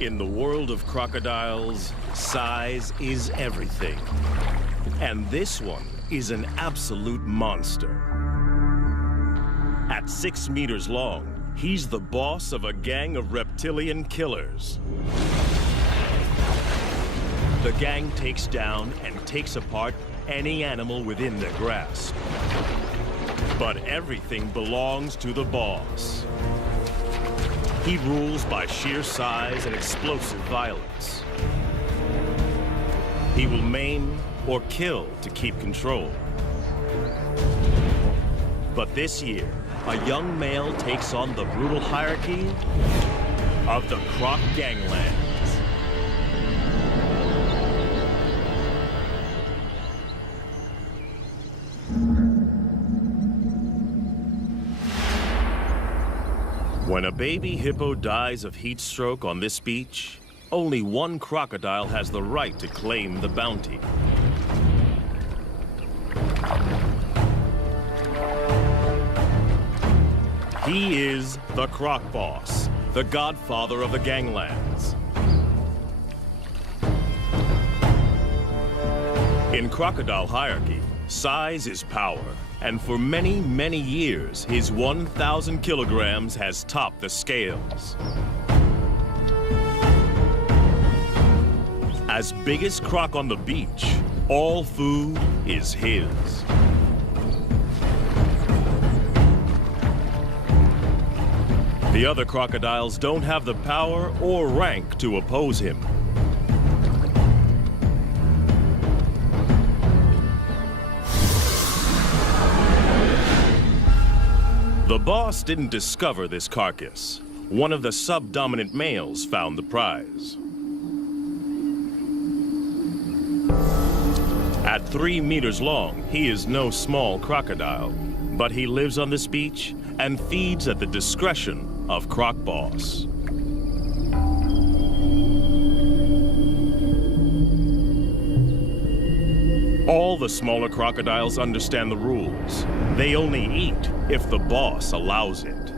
In the world of crocodiles, size is everything. And this one is an absolute monster. At 6 meters long, he's the boss of a gang of reptilian killers. The gang takes down and takes apart any animal within their grasp. But everything belongs to the boss. He rules by sheer size and explosive violence. He will maim or kill to keep control. But this year, a young male takes on the brutal hierarchy of the Croc Ganglands. When a baby hippo dies of heat stroke on this beach, only one crocodile has the right to claim the bounty. He is the Croc Boss, the godfather of the ganglands. In crocodile hierarchy, size is power. And for many, many years, his 1,000 kilograms has topped the scales. As biggest croc on the beach, all food is his. The other crocodiles don't have the power or rank to oppose him. The boss didn't discover this carcass. One of the subdominant males found the prize. At 3 meters long, he is no small crocodile, but he lives on this beach and feeds at the discretion of Croc Boss. All the smaller crocodiles understand the rules. They only eat if the boss allows it.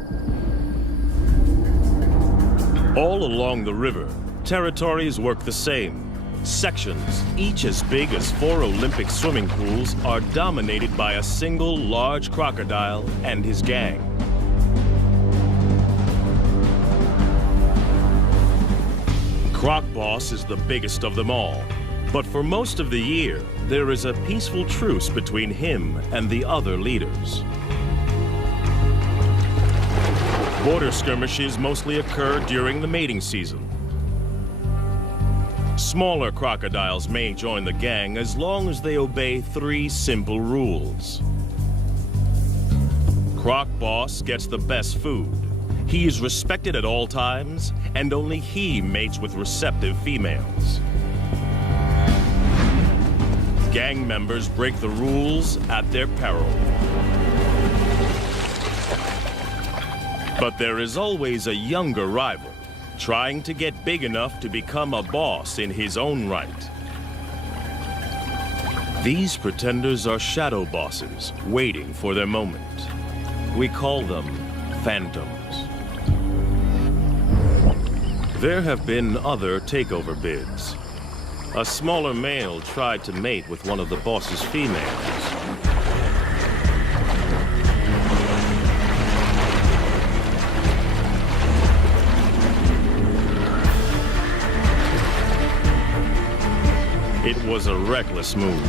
All along the river, territories work the same. Sections, each as big as 4 Olympic swimming pools, are dominated by a single large crocodile and his gang. Croc Boss is the biggest of them all. But for most of the year, there is a peaceful truce between him and the other leaders. Border skirmishes mostly occur during the mating season. Smaller crocodiles may join the gang as long as they obey 3 simple rules. Croc Boss gets the best food. He is respected at all times, and only he mates with receptive females. Gang members break the rules at their peril. But there is always a younger rival, trying to get big enough to become a boss in his own right. These pretenders are shadow bosses, waiting for their moment. We call them phantoms. There have been other takeover bids. A smaller male tried to mate with one of the boss's females. It was a reckless move.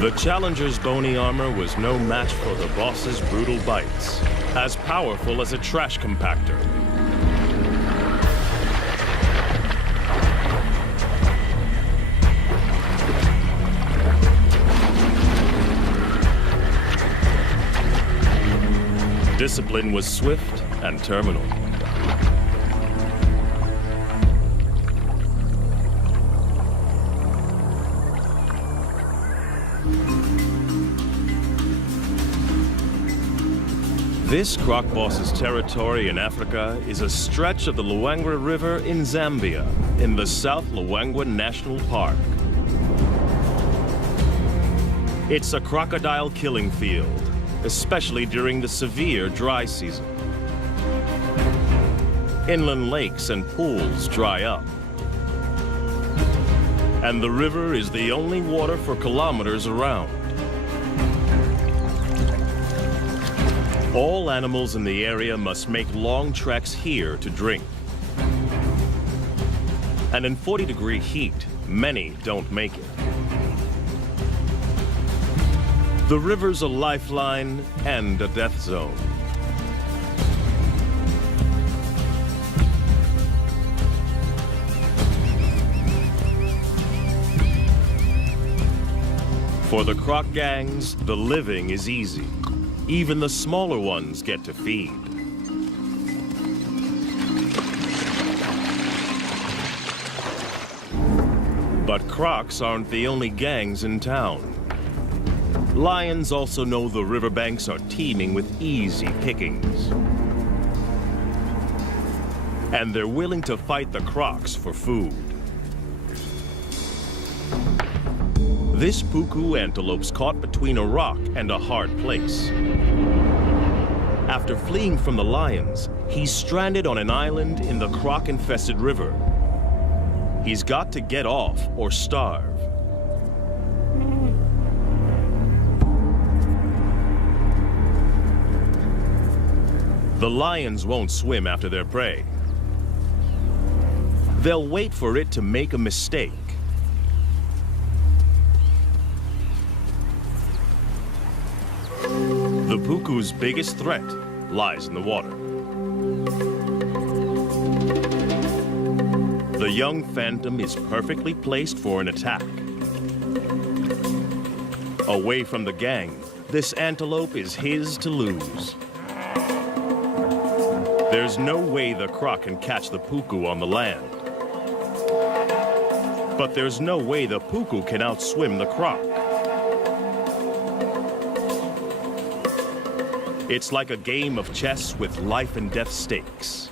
The challenger's bony armor was no match for the boss's brutal bites, as powerful as a trash compactor. Discipline was swift and terminal. This Croc Boss's territory in Africa is a stretch of the Luangwa River in Zambia, in the South Luangwa National Park. It's a crocodile killing field, especially during the severe dry season. Inland lakes and pools dry up. And the river is the only water for kilometers around. All animals in the area must make long treks here to drink. And in 40-degree heat, many don't make it. The river's a lifeline and a death zone. For the croc gangs, the living is easy. Even the smaller ones get to feed. But crocs aren't the only gangs in town. Lions also know the riverbanks are teeming with easy pickings. And they're willing to fight the crocs for food. This puku antelope's caught between a rock and a hard place. After fleeing from the lions, he's stranded on an island in the croc-infested river. He's got to get off or starve. The lions won't swim after their prey. They'll wait for it to make a mistake. The puku's biggest threat lies in the water. The young phantom is perfectly placed for an attack. Away from the gang, this antelope is his to lose. There's no way the croc can catch the puku on the land. But there's no way the puku can outswim the croc. It's like a game of chess with life and death stakes.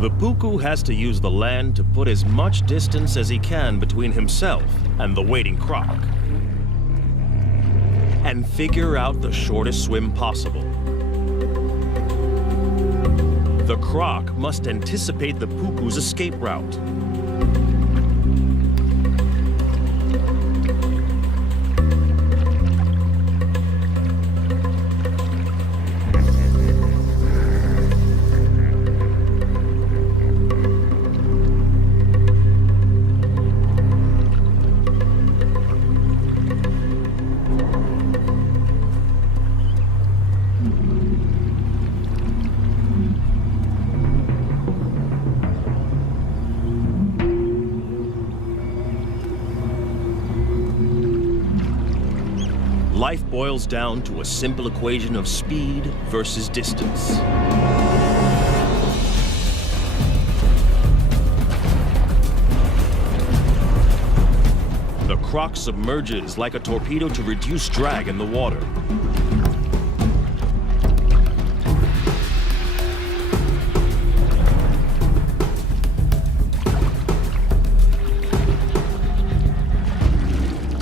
The puku has to use the land to put as much distance as he can between himself and the waiting croc, and figure out the shortest swim possible. The croc must anticipate the puku's escape route. Life boils down to a simple equation of speed versus distance. The croc submerges like a torpedo to reduce drag in the water.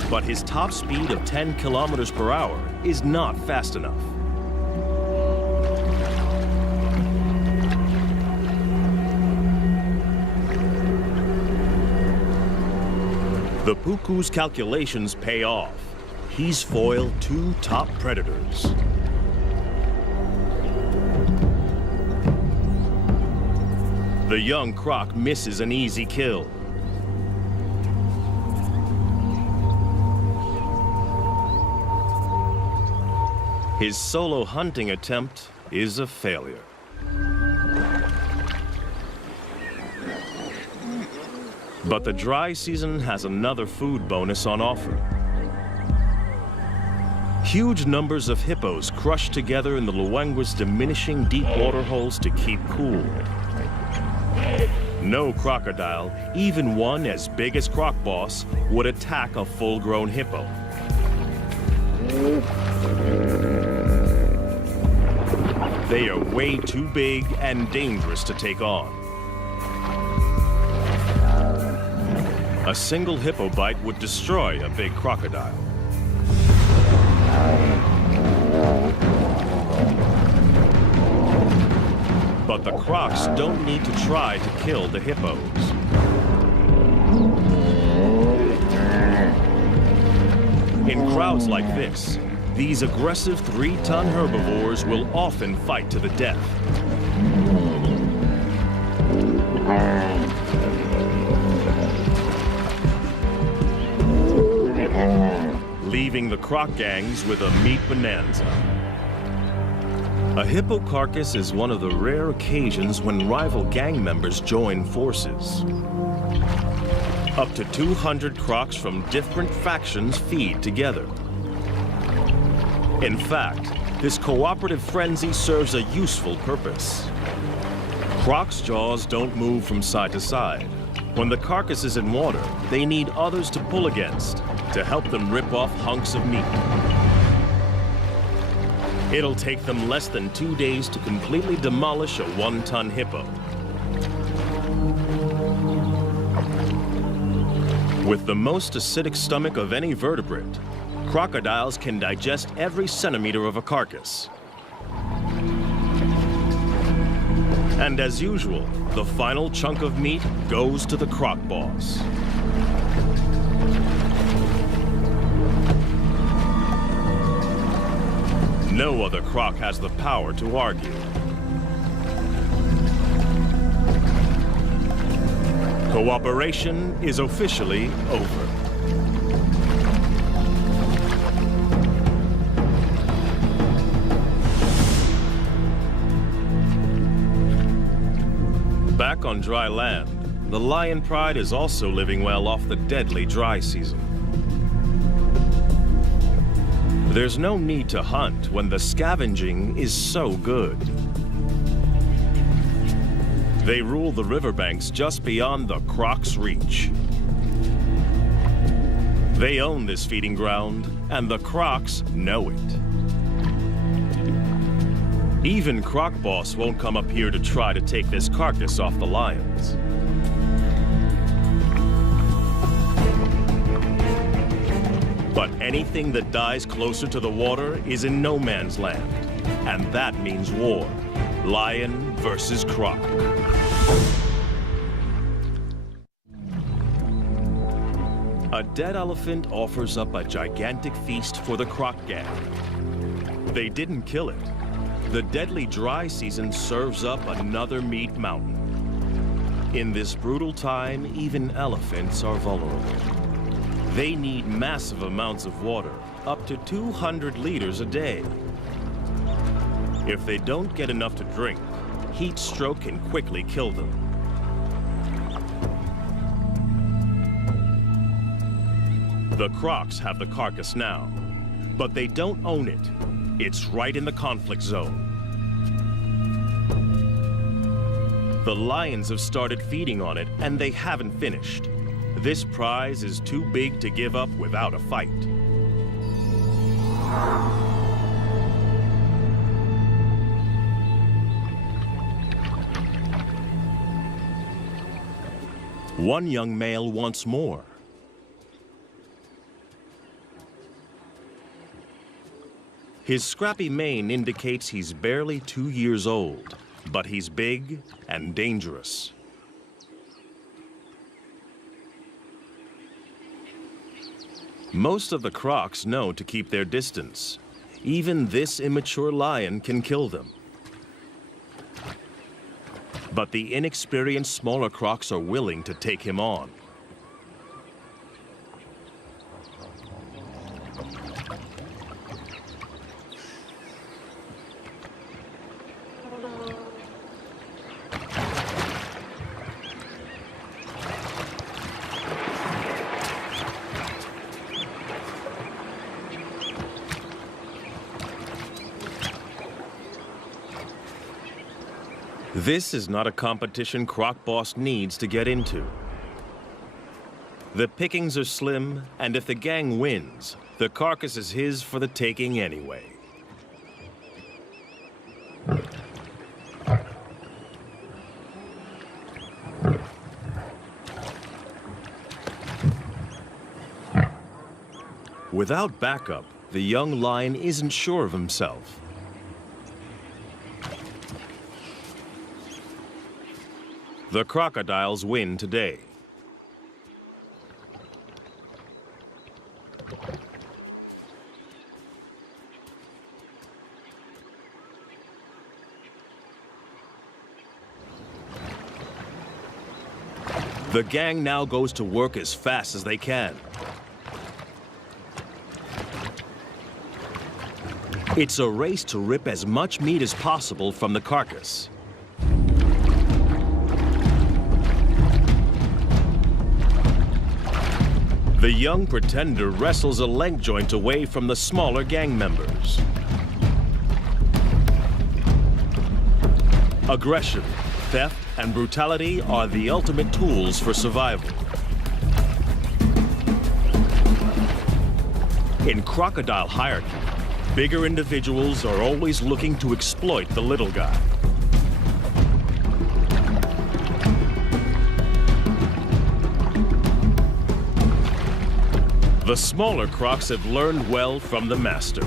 But his top speed of 10 kilometers per hour is not fast enough. The puku's calculations pay off. He's foiled two top predators. The young croc misses an easy kill. His solo hunting attempt is a failure. But the dry season has another food bonus on offer. Huge numbers of hippos crush together in the Luangwa's diminishing deep water holes to keep cool. No crocodile, even one as big as Croc Boss, would attack a full-grown hippo. They are way too big and dangerous to take on. A single hippo bite would destroy a big crocodile. But the crocs don't need to try to kill the hippos. In crowds like this, these aggressive 3-ton herbivores will often fight to the death. Leaving the croc gangs with a meat bonanza. A hippo carcass is one of the rare occasions when rival gang members join forces. Up to 200 crocs from different factions feed together. In fact, this cooperative frenzy serves a useful purpose. Crocs' jaws don't move from side to side. When the carcass is in water, they need others to pull against to help them rip off hunks of meat. It'll take them less than 2 days to completely demolish a 1-ton hippo. With the most acidic stomach of any vertebrate, crocodiles can digest every centimeter of a carcass. And as usual, the final chunk of meat goes to the croc boss. No other croc has the power to argue. Cooperation is officially over. Back on dry land, the lion pride is also living well off the deadly dry season. There's no need to hunt when the scavenging is so good. They rule the riverbanks just beyond the croc's reach. They own this feeding ground, and the crocs know it. Even Croc Boss won't come up here to try to take this carcass off the lions. But anything that dies closer to the water is in no man's land. And that means war. Lion versus croc. A dead elephant offers up a gigantic feast for the croc gang. They didn't kill it. The deadly dry season serves up another meat mountain. In this brutal time, even elephants are vulnerable. They need massive amounts of water, up to 200 liters a day. If they don't get enough to drink, heat stroke can quickly kill them. The crocs have the carcass now, but they don't own it. It's right in the conflict zone. The lions have started feeding on it, and they haven't finished. This prize is too big to give up without a fight. One young male wants more. His scrappy mane indicates he's barely 2 years old, but he's big and dangerous. Most of the crocs know to keep their distance. Even this immature lion can kill them. But the inexperienced smaller crocs are willing to take him on. This is not a competition Croc Boss needs to get into. The pickings are slim, and if the gang wins, the carcass is his for the taking anyway. Without backup, the young lion isn't sure of himself. The crocodiles win today. The gang now goes to work as fast as they can. It's a race to rip as much meat as possible from the carcass. The young pretender wrestles a leg joint away from the smaller gang members. Aggression, theft, and brutality are the ultimate tools for survival. In crocodile hierarchy, bigger individuals are always looking to exploit the little guy. The smaller crocs have learned well from the master.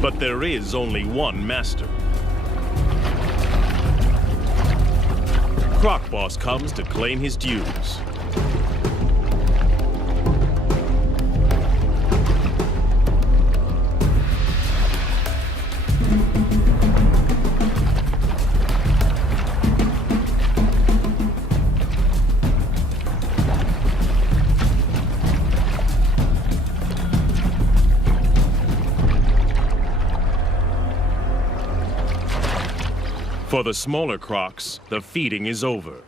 But there is only one master. Croc Boss comes to claim his dues. For the smaller crocs, the feeding is over.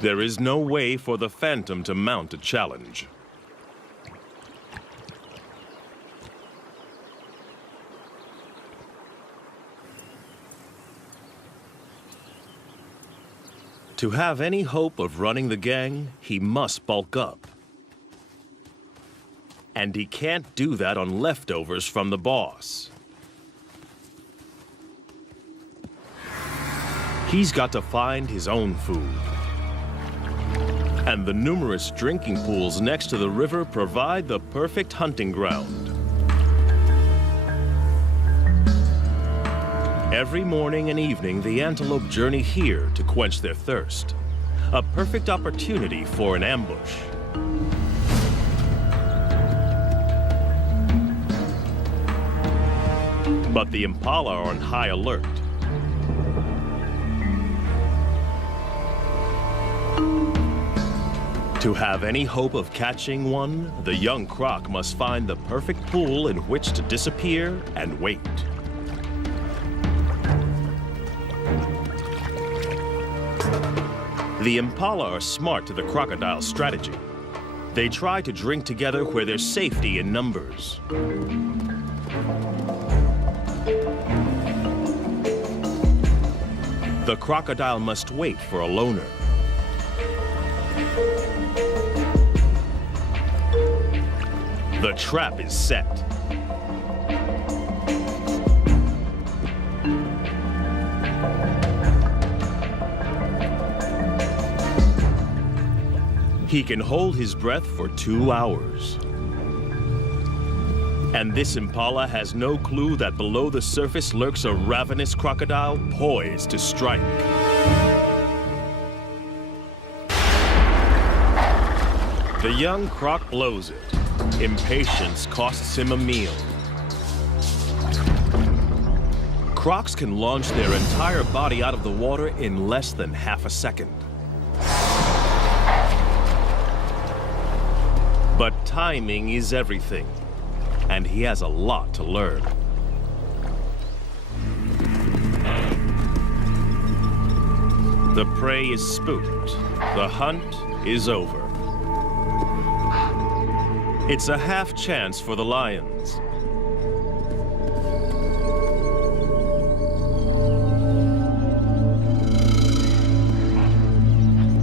There is no way for the Phantom to mount a challenge. To have any hope of running the gang, he must bulk up. And he can't do that on leftovers from the boss. He's got to find his own food. And the numerous drinking pools next to the river provide the perfect hunting ground. Every morning and evening, the antelope journey here to quench their thirst. A perfect opportunity for an ambush. But the impala are on high alert. To have any hope of catching one, the young croc must find the perfect pool in which to disappear and wait. The impala are smart to the crocodile's strategy. They try to drink together where there's safety in numbers. The crocodile must wait for a loner. The trap is set. He can hold his breath for 2 hours. And this impala has no clue that below the surface lurks a ravenous crocodile poised to strike. The young croc blows it. Impatience costs him a meal. Crocs can launch their entire body out of the water in less than half a second. But timing is everything. And he has a lot to learn. The prey is spooked. The hunt is over. It's a half chance for the lions.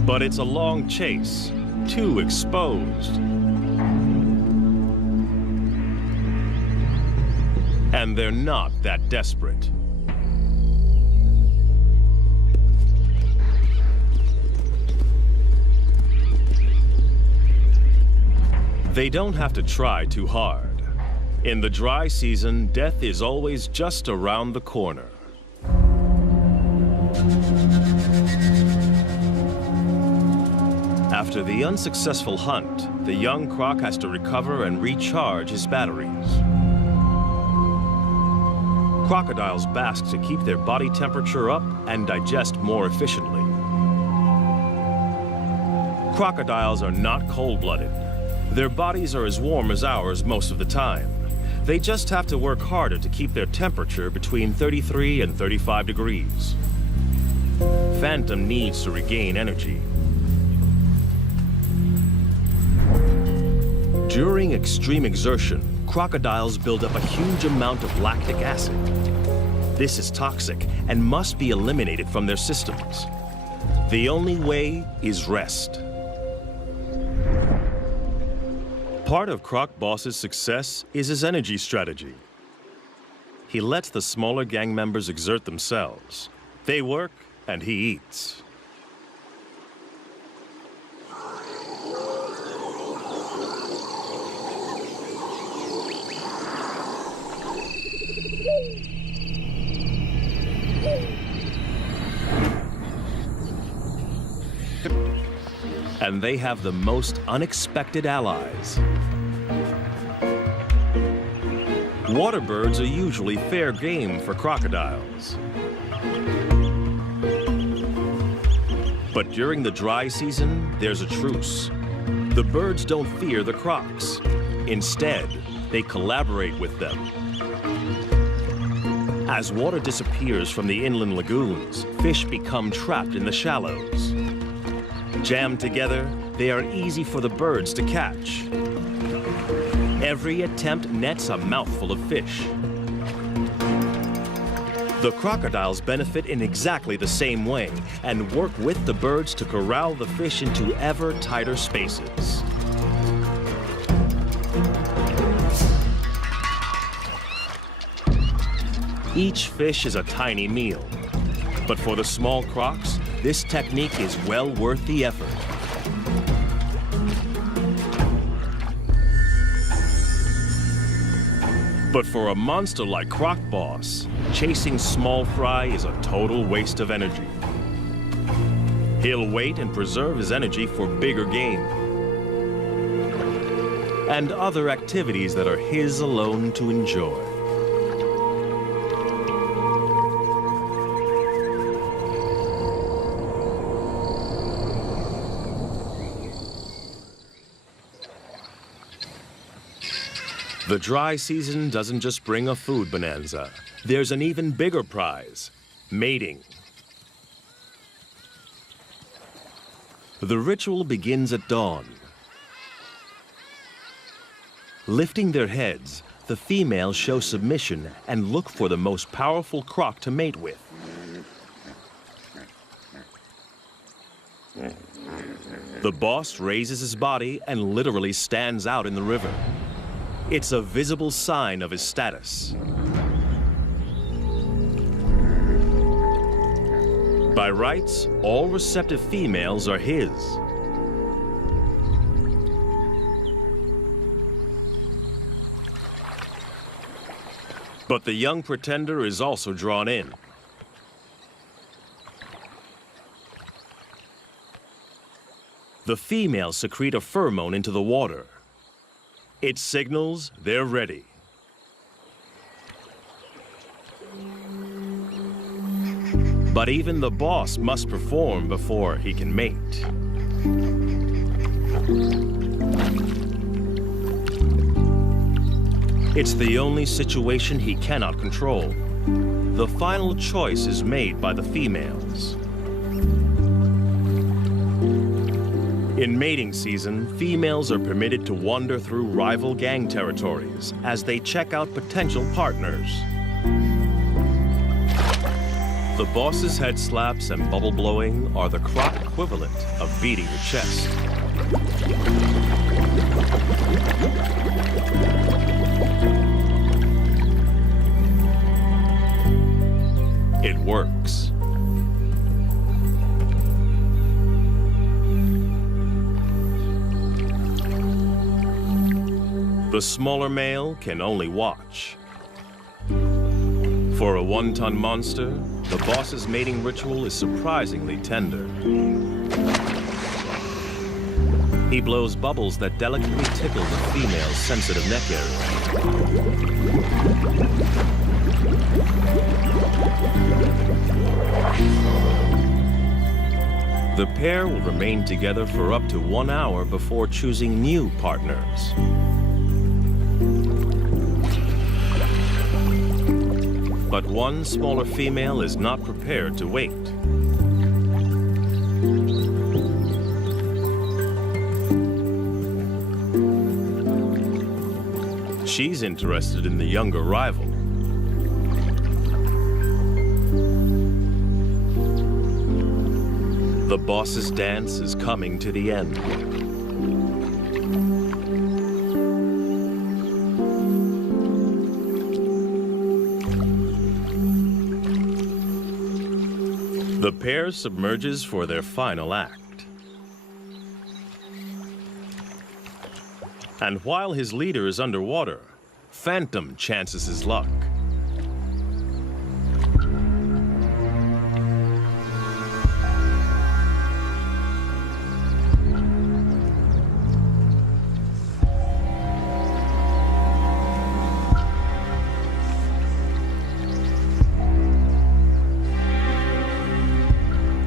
But it's a long chase, too exposed. And they're not that desperate. They don't have to try too hard. In the dry season, death is always just around the corner. After the unsuccessful hunt, the young croc has to recover and recharge his batteries. Crocodiles bask to keep their body temperature up and digest more efficiently. Crocodiles are not cold-blooded. Their bodies are as warm as ours most of the time. They just have to work harder to keep their temperature between 33 and 35 degrees. Phantom needs to regain energy. During extreme exertion, crocodiles build up a huge amount of lactic acid. This is toxic and must be eliminated from their systems. The only way is rest. Part of Croc Boss's success is his energy strategy. He lets the smaller gang members exert themselves. They work and he eats. And they have the most unexpected allies. Water birds are usually fair game for crocodiles. But during the dry season, there's a truce. The birds don't fear the crocs. Instead, they collaborate with them. As water disappears from the inland lagoons, fish become trapped in the shallows. Jammed together, they are easy for the birds to catch. Every attempt nets a mouthful of fish. The crocodiles benefit in exactly the same way and work with the birds to corral the fish into ever tighter spaces. Each fish is a tiny meal, but for the small crocs, this technique is well worth the effort. But for a monster like Croc Boss, chasing small fry is a total waste of energy. He'll wait and preserve his energy for bigger game and other activities that are his alone to enjoy. The dry season doesn't just bring a food bonanza. There's an even bigger prize, mating. The ritual begins at dawn. Lifting their heads, the females show submission and look for the most powerful croc to mate with. The boss raises his body and literally stands out in the river. It's a visible sign of his status. By rights, all receptive females are his. But the young pretender is also drawn in. The females secrete a pheromone into the water. It signals they're ready. But even the boss must perform before he can mate. It's the only situation he cannot control. The final choice is made by the females. In mating season, females are permitted to wander through rival gang territories as they check out potential partners. The boss's head slaps and bubble blowing are the croc equivalent of beating your chest. It works. The smaller male can only watch. For a one-ton monster, the boss's mating ritual is surprisingly tender. He blows bubbles that delicately tickle the female's sensitive neck area. The pair will remain together for up to 1 hour before choosing new partners. But one smaller female is not prepared to wait. She's interested in the younger rival. The boss's dance is coming to the end. The pair submerges for their final act. And while his leader is underwater, Phantom chances his luck.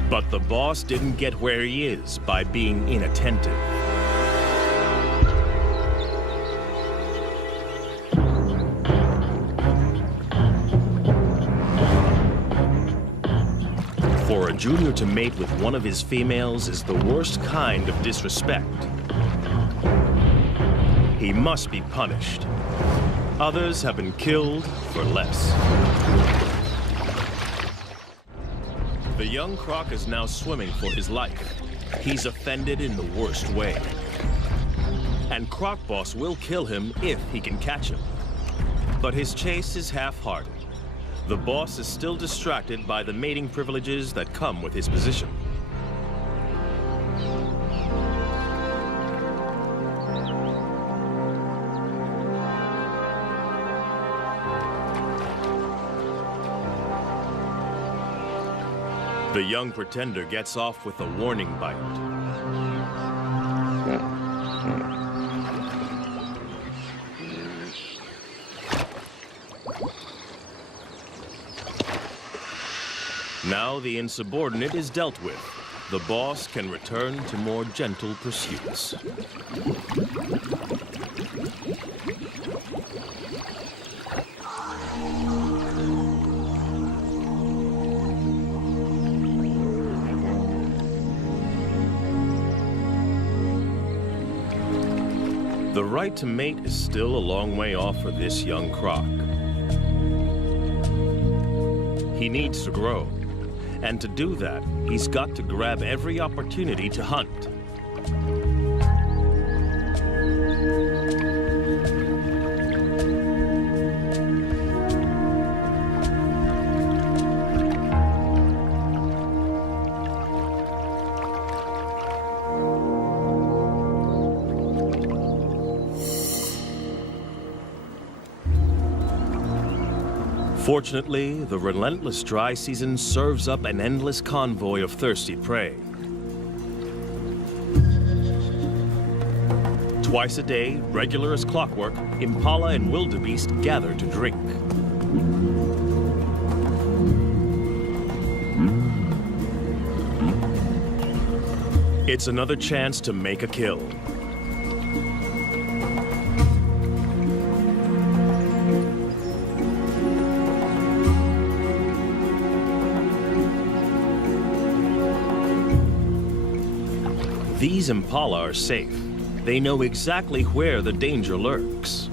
But the boss didn't get where he is by being inattentive. For a junior to mate with one of his females is the worst kind of disrespect. He must be punished. Others have been killed for less. The young croc is now swimming for his life. He's offended in the worst way. And Croc Boss will kill him if he can catch him. But his chase is half-hearted. The boss is still distracted by the mating privileges that come with his position. The young pretender gets off with a warning bite. Now the insubordinate is dealt with. The boss can return to more gentle pursuits. The right to mate is still a long way off for this young croc. He needs to grow. And to do that, he's got to grab every opportunity to hunt. Fortunately, the relentless dry season serves up an endless convoy of thirsty prey. Twice a day, regular as clockwork, impala and wildebeest gather to drink. It's another chance to make a kill. These impala are safe. They know exactly where the danger lurks.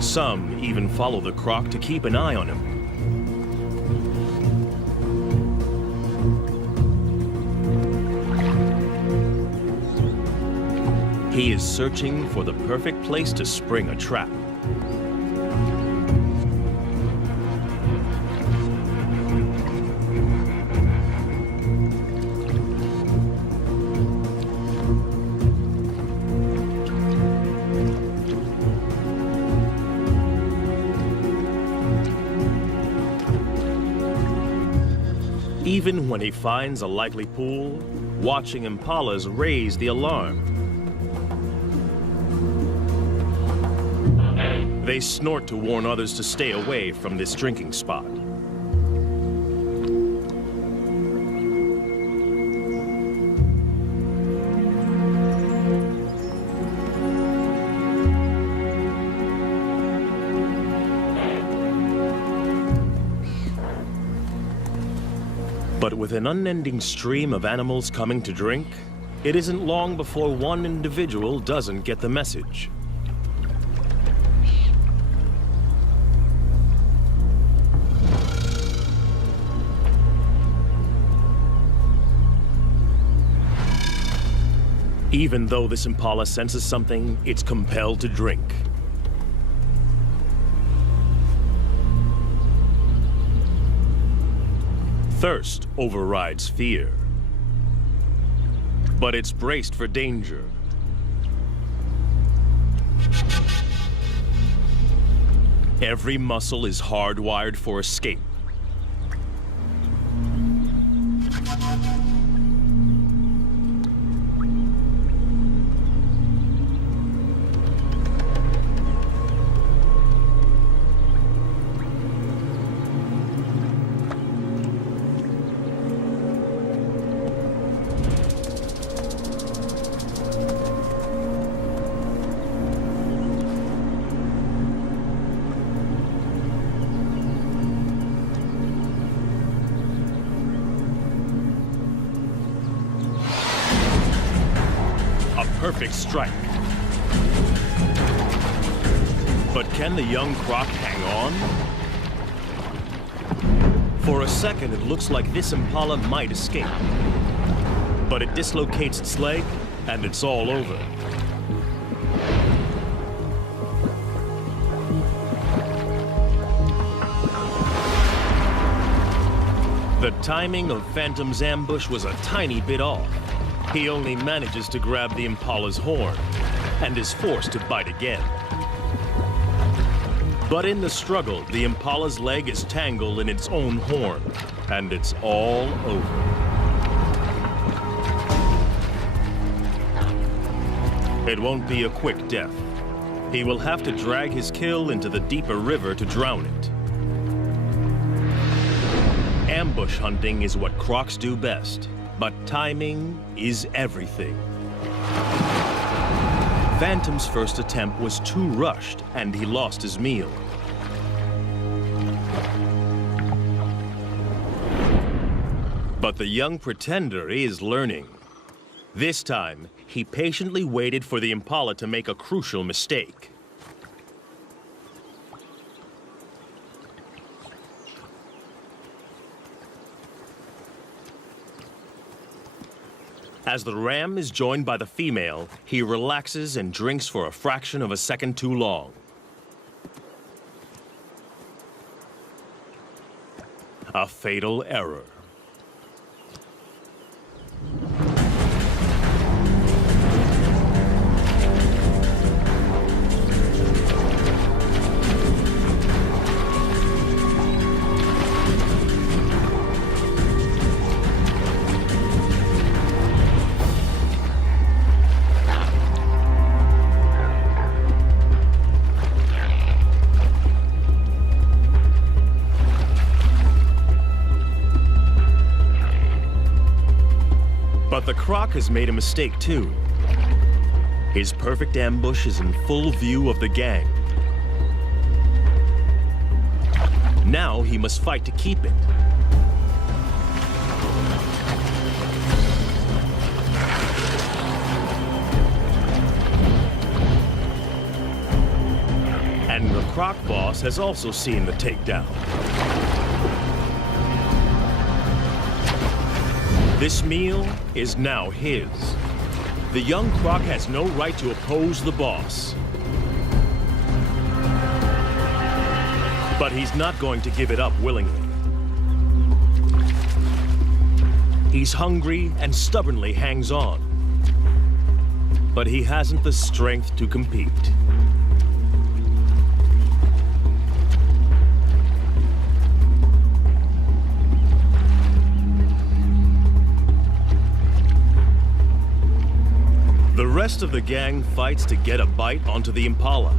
Some even follow the croc to keep an eye on him. He is searching for the perfect place to spring a trap. Even when he finds a likely pool, watching impalas raise the alarm. They snort to warn others to stay away from this drinking spot. But with an unending stream of animals coming to drink, it isn't long before one individual doesn't get the message. Even though this impala senses something, it's compelled to drink. Thirst overrides fear. But it's braced for danger. Every muscle is hardwired for escape. Perfect strike. But can the young croc hang on? For a second, it looks like this impala might escape. But it dislocates its leg, and it's all over. The timing of Phantom's ambush was a tiny bit off. He only manages to grab the impala's horn and is forced to bite again. But in the struggle, the impala's leg is tangled in its own horn, and it's all over. It won't be a quick death. He will have to drag his kill into the deeper river to drown it. Ambush hunting is what crocs do best. But timing is everything. Phantom's first attempt was too rushed, and he lost his meal. But the young pretender is learning. This time, he patiently waited for the impala to make a crucial mistake. As the ram is joined by the female, he relaxes and drinks for a fraction of a second too long. A fatal error. But the croc has made a mistake too. His perfect ambush is in full view of the gang. Now he must fight to keep it. And the croc boss has also seen the takedown. This meal is now his. The young croc has no right to oppose the boss. But he's not going to give it up willingly. He's hungry and stubbornly hangs on. But he hasn't the strength to compete. rest of the gang fights to get a bite onto the impala.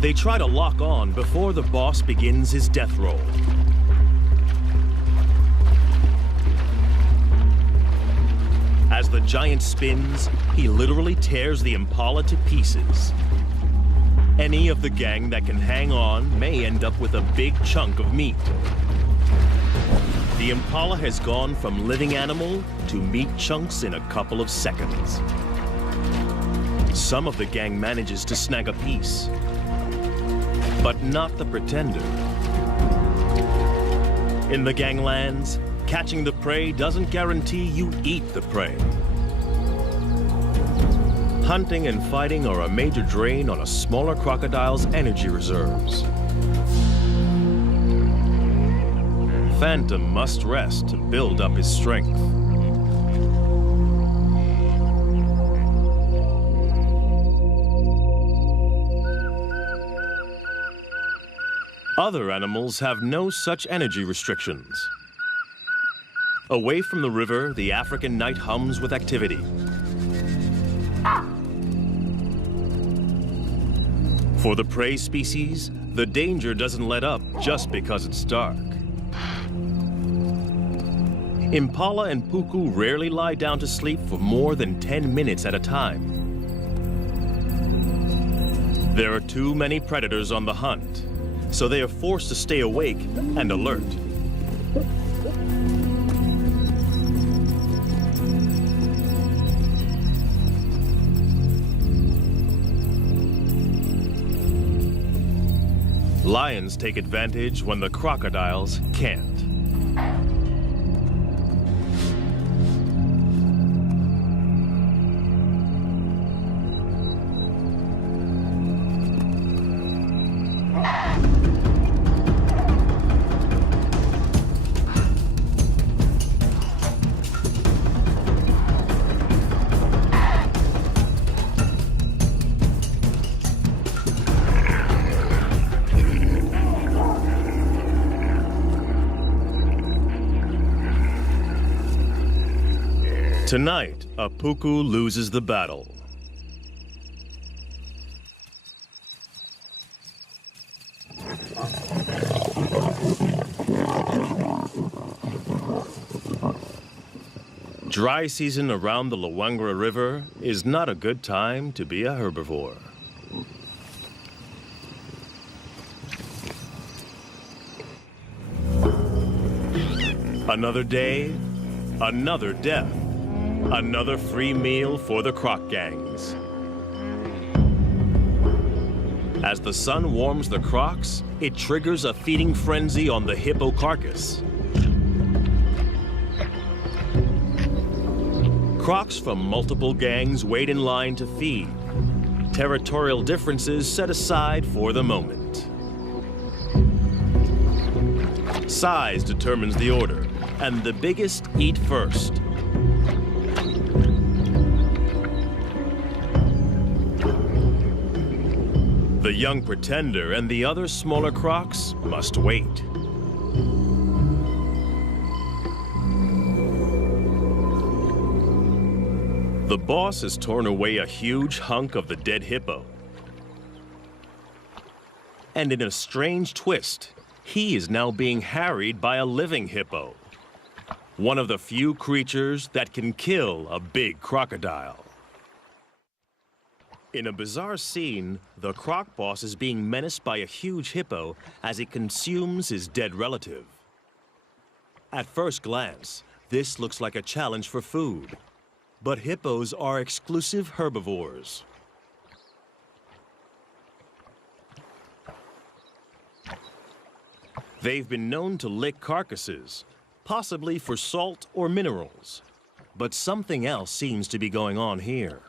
They try to lock on before the boss begins his death roll. As the giant spins, he literally tears the impala to pieces. Any of the gang that can hang on may end up with a big chunk of meat. The impala has gone from living animal to meat chunks in a couple of seconds. Some of the gang manages to snag a piece, but not the pretender. In the ganglands, catching the prey doesn't guarantee you eat the prey. Hunting and fighting are a major drain on a smaller crocodile's energy reserves. Phantom must rest to build up his strength. Other animals have no such energy restrictions. Away from the river, the African night hums with activity. For the prey species, the danger doesn't let up just because it's dark. Impala and puku rarely lie down to sleep for more than 10 minutes at a time. There are too many predators on the hunt, so they are forced to stay awake and alert. Lions take advantage when the crocodiles can't. Tonight, a puku loses the battle. Dry season around the Luangwa River is not a good time to be a herbivore. Another day, another death. Another free meal for the croc gangs. As the sun warms the crocs, it triggers a feeding frenzy on the hippo carcass. Crocs from multiple gangs wait in line to feed. Territorial differences set aside for the moment. Size determines the order, and the biggest eat first. The young pretender and the other smaller crocs must wait. The boss has torn away a huge hunk of the dead hippo. And in a strange twist, he is now being harried by a living hippo. One of the few creatures that can kill a big crocodile. In a bizarre scene, the croc boss is being menaced by a huge hippo as he consumes his dead relative. At first glance, this looks like a challenge for food. But hippos are exclusive herbivores. They've been known to lick carcasses, possibly for salt or minerals. But something else seems to be going on here.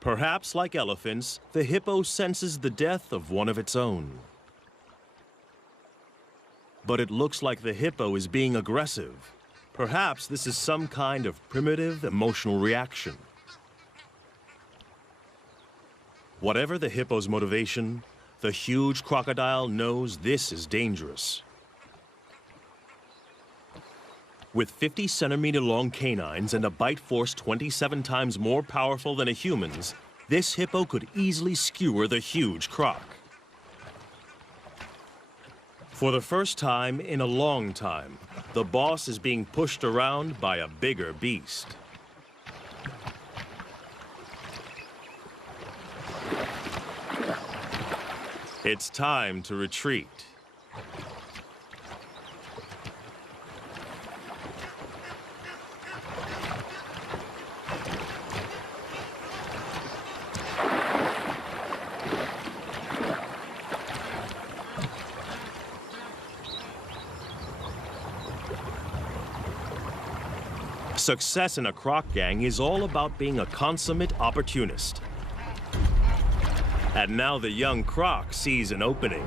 Perhaps like elephants, the hippo senses the death of one of its own. But it looks like the hippo is being aggressive. Perhaps this is some kind of primitive emotional reaction. Whatever the hippo's motivation, the huge crocodile knows this is dangerous. With 50-centimeter-long canines and a bite force 27 times more powerful than a human's, this hippo could easily skewer the huge croc. For the first time in a long time, the boss is being pushed around by a bigger beast. It's time to retreat. Success in a croc gang is all about being a consummate opportunist. And now the young croc sees an opening.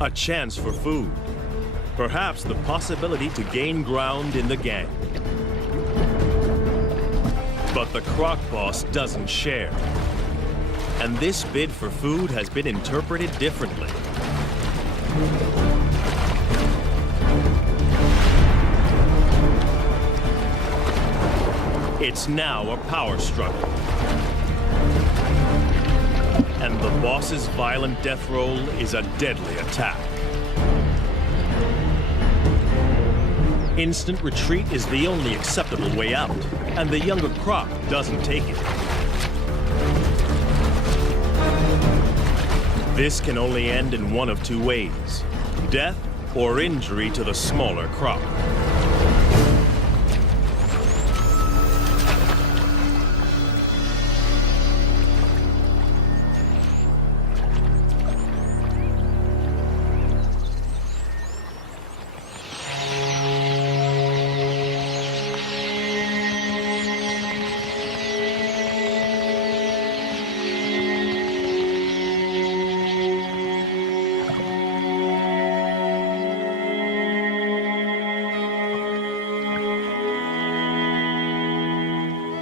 A chance for food. Perhaps the possibility to gain ground in the gang. But the croc boss doesn't share. And this bid for food has been interpreted differently. It's now a power struggle. And the boss's violent death roll is a deadly attack. Instant retreat is the only acceptable way out, and the younger croc doesn't take it. This can only end in one of two ways: death or injury to the smaller croc.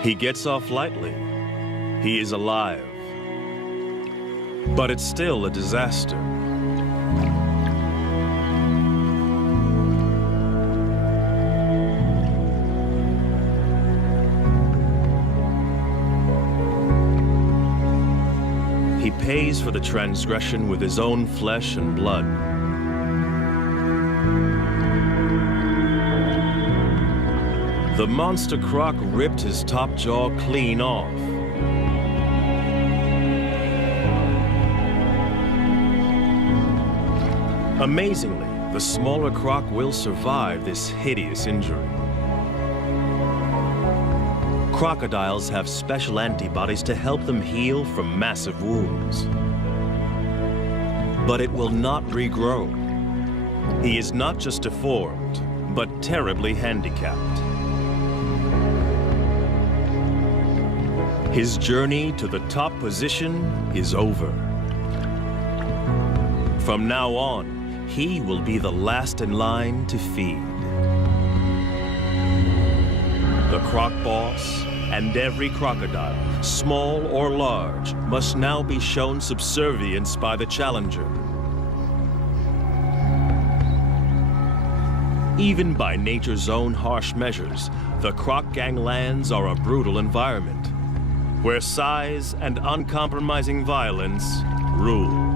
He gets off lightly. He is alive. But it's still a disaster. He pays for the transgression with his own flesh and blood. The monster croc ripped his top jaw clean off. Amazingly, the smaller croc will survive this hideous injury. Crocodiles have special antibodies to help them heal from massive wounds. But it will not regrow. He is not just deformed, but terribly handicapped. His journey to the top position is over. From now on, he will be the last in line to feed. The croc boss and every crocodile, small or large, must now be shown subservience by the challenger. Even by nature's own harsh measures, the croc gang lands are a brutal environment, where size and uncompromising violence rule.